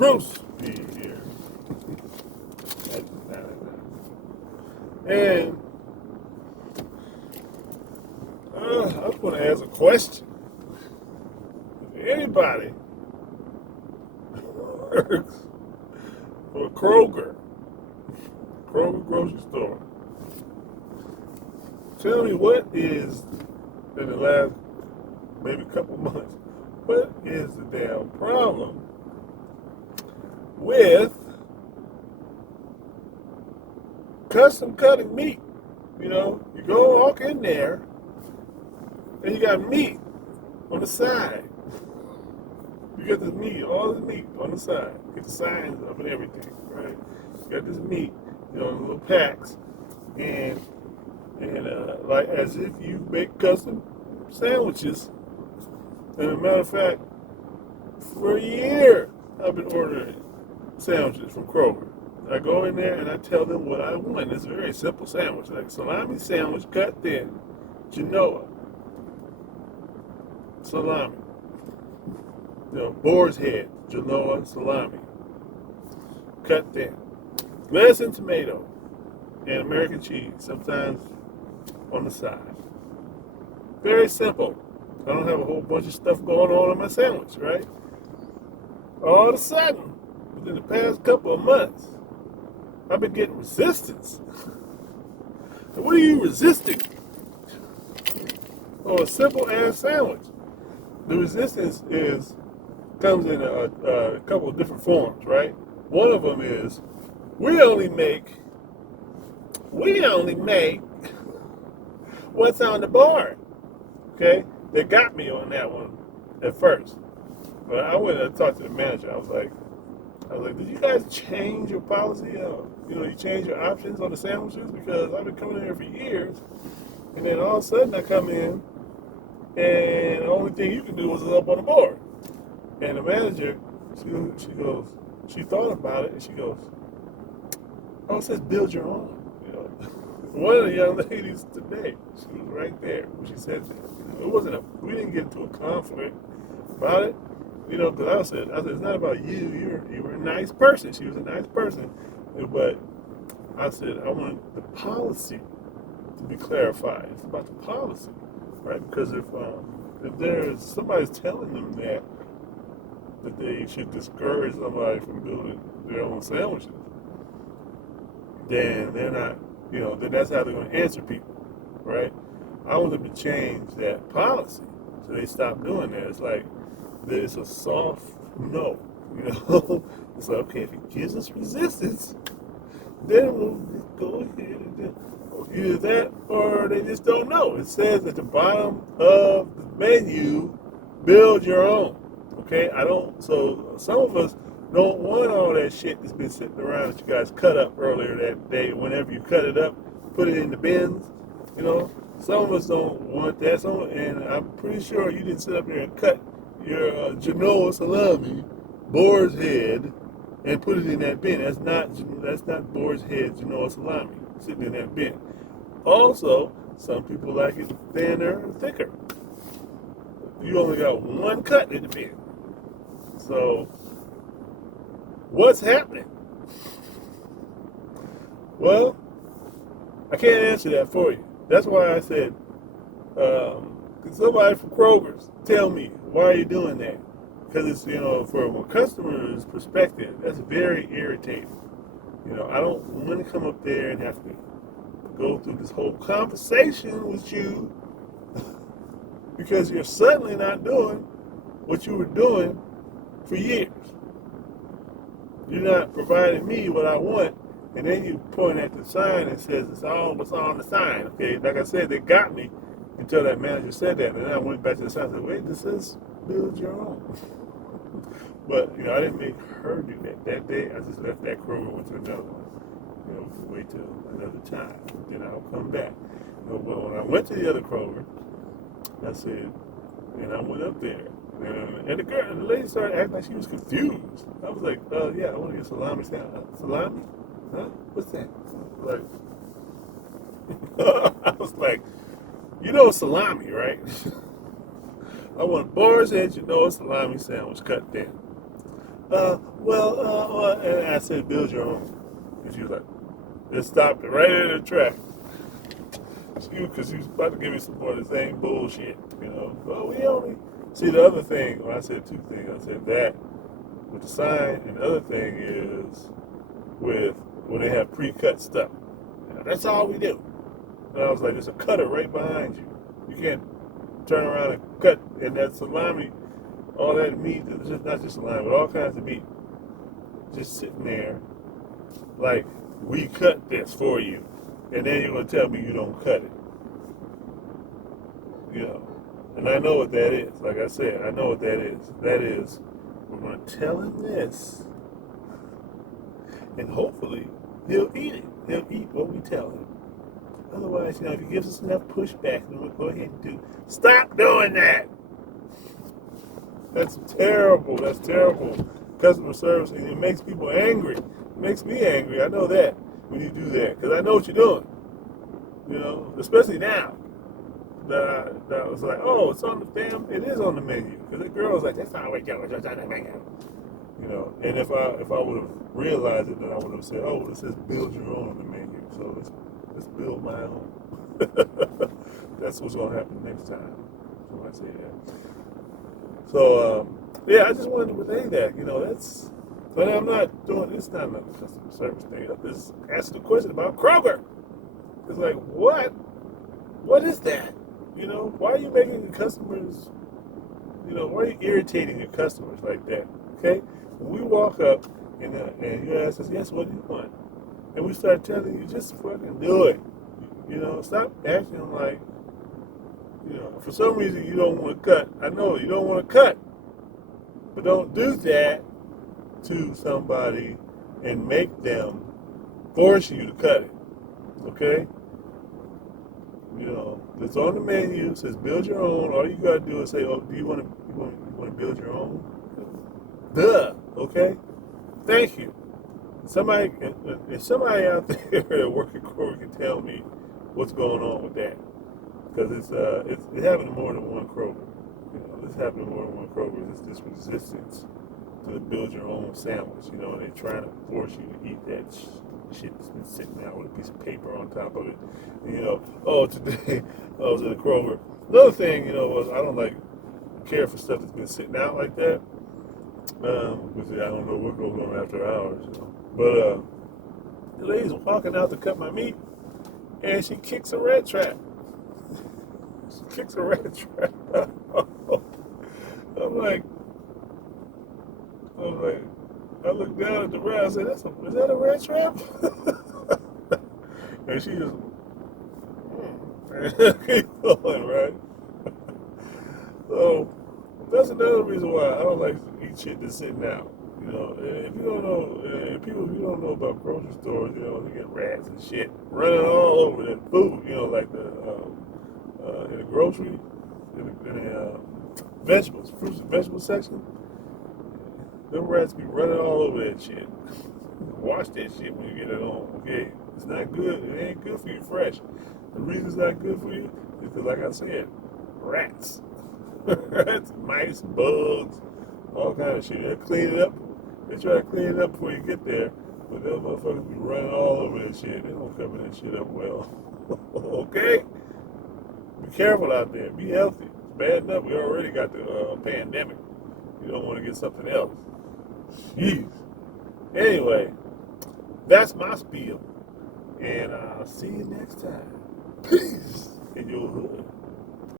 Bruce be here. And I was going to ask a question. If anybody works for Kroger grocery store, tell me what is, in the last maybe couple months, what is the damn problem with custom cutting meat? You know, you go walk in there and you got meat on the side. You got this meat, all this meat on the side. Get the signs up and everything, right? You got this meat, you know, in little packs, and like as if you make custom sandwiches. And as a matter of fact, for a year I've been ordering sandwiches from Kroger. I go in there and I tell them what I want. It's a very simple sandwich, like salami sandwich cut thin, Genoa, salami. You know, boar's head, Genoa, salami, cut thin. Lettuce and tomato, and American cheese, sometimes on the side. Very simple. I don't have a whole bunch of stuff going on in my sandwich, right? All of a sudden, within the past couple of months, I've been getting resistance. And what are you resisting? Oh, a simple ass sandwich. The resistance comes in a couple of different forms, right? One of them is we only make what's on the board. Okay, they got me on that one at first, but I went and talked to the manager. I was like, did you guys change your policy? You change your options on the sandwiches, because I've been coming in here for years, and then all of a sudden I come in, and the only thing you can do was up on the board. And the manager, she thought about it, and she goes, oh, it says build your own. You know, one of the young ladies today, she was right there when she said that. We didn't get into a conflict about it, because I said it's not about you. You were a nice person. She was a nice person, but I said I want the policy to be clarified. It's about the policy, right? Because if there's somebody's telling them that they should discourage somebody from building their own sandwiches, then they're not, then that's how they're going to answer people, right? I want them to change that policy so they stop doing that. It's like, it's a soft no, It's like, okay, if it gives us resistance, then we'll go ahead and do either that, or they just don't know. It says at the bottom of the menu, build your own. Okay, so some of us don't want all that shit that's been sitting around that you guys cut up earlier that day. Whenever you cut it up, put it in the bins, Some of us don't want that. And I'm pretty sure you didn't sit up there and cut your Genoa salami, boar's head, and put it in that bin. That's not boar's head Genoa salami sitting in that bin. Also, some people like it thinner or thicker. You only got one cut in the bin. So, what's happening? Well, I can't answer that for you. That's why I said, can somebody from Kroger's tell me, why are you doing that? Because it's, from a customer's perspective, that's very irritating. I don't want to come up there and have to go through this whole conversation with you because you're suddenly not doing what you were doing for years. You're not providing me what I want, and then you point at the sign and says it's all what's on the sign. Okay, like I said, they got me until that manager said that, and then I went back to the sign and said, wait, this says build your own. But I didn't make her do that. That day, I just left that Kroger, went to another one. Wait till another time, then I'll come back. But when I went to the other Kroger, I said, and I went up there. And the lady started acting like she was confused. I was like, yeah, I want to get salami sandwich. Salami? Huh? What's that? Like, I was like, salami, right? I want boar's head, salami sandwich cut thin. And I said, build your own. And she was like, just stopped it right in the track. Because she was about to give me some more of the same bullshit, you know. Well, we only see the other thing. When I said two things, I said that with the sign, and the other thing is with when they have pre-cut stuff. That's all we do. And I was like, there's a cutter right behind you. You can't turn around and cut, and that salami, all that meat, it's just not just salami, but all kinds of meat, just sitting there like, we cut this for you, and then you're gonna tell me you don't cut it, you know. And I know what that is. Like I said, I know what that is. That is, we're gonna tell him this, and hopefully he'll eat it. He'll eat what we tell him. Otherwise, you know, if he gives us enough pushback, then we'll go ahead and do. Stop doing that. That's terrible. That's terrible customer service, and it makes people angry. It makes me angry. I know that when you do that, because I know what you're doing. You know, especially now that I was like, oh, it's on the damn. It is on the menu. Because the girl was like, that's not what you're on the menu. You know, and if I would have realized it, then I would have said, oh, it says build your own on the menu. So let's build my own. That's what's gonna happen next time. So I say that. So yeah, I just wanted to relay that. You know, that's. But I'm not doing. It's not another customer service thing. I'm just asking a question about Kroger. It's like, what? What is that? You know, why are you making the customers? You know, why are you irritating your customers like that? Okay, when we walk up and you ask us, yes, what do you want? And we start telling you, just fucking do it. You know, stop acting like, you know, for some reason you don't want to cut. I know you don't want to cut, but don't do that to somebody and make them force you to cut it. Okay? You know, it's on the menu. It says build your own. All you gotta do is say, oh, do you want to build your own? Duh. Okay. Thank you. Somebody, if somebody out there that works at Kroger can tell me what's going on with that, because it's happening more than one Kroger. You know, it's happening more than one Kroger. It's this resistance to the build your own sandwich. You know, and they're trying to force you to eat that shit that's been sitting out with a piece of paper on top of it. And, you know, oh, today I was at a Kroger. Another thing, you know, was I don't like care for stuff that's been sitting out like that. Because I don't know what goes on after hours. You know. But the lady's walking out to cut my meat, and she kicks a rat trap. She kicks a rat trap. I'm like, I looked down at the rat. I said, is that a rat trap? And she just keep going, right? So that's another reason why I don't like to eat shit that's sitting out. You know, if you don't know, people who don't know about grocery stores, you know, they get rats and shit running all over their food. You know, like in the grocery, in the vegetables, fruits and vegetable section, them rats be running all over that shit. Wash that shit when you get it home, okay? It's not good. It ain't good for you fresh. The reason it's not good for you is because, like I said, rats. Rats, mice, bugs, all kind of shit. They'll clean it up. They try to clean it up before you get there, but those motherfuckers be running all over that shit. They don't cover that shit up well. Okay? Be careful out there. Be healthy. It's bad enough. We already got the pandemic. You don't want to get something else. Jeez. Anyway, that's my spiel. And I'll see you next time. Peace in your hood.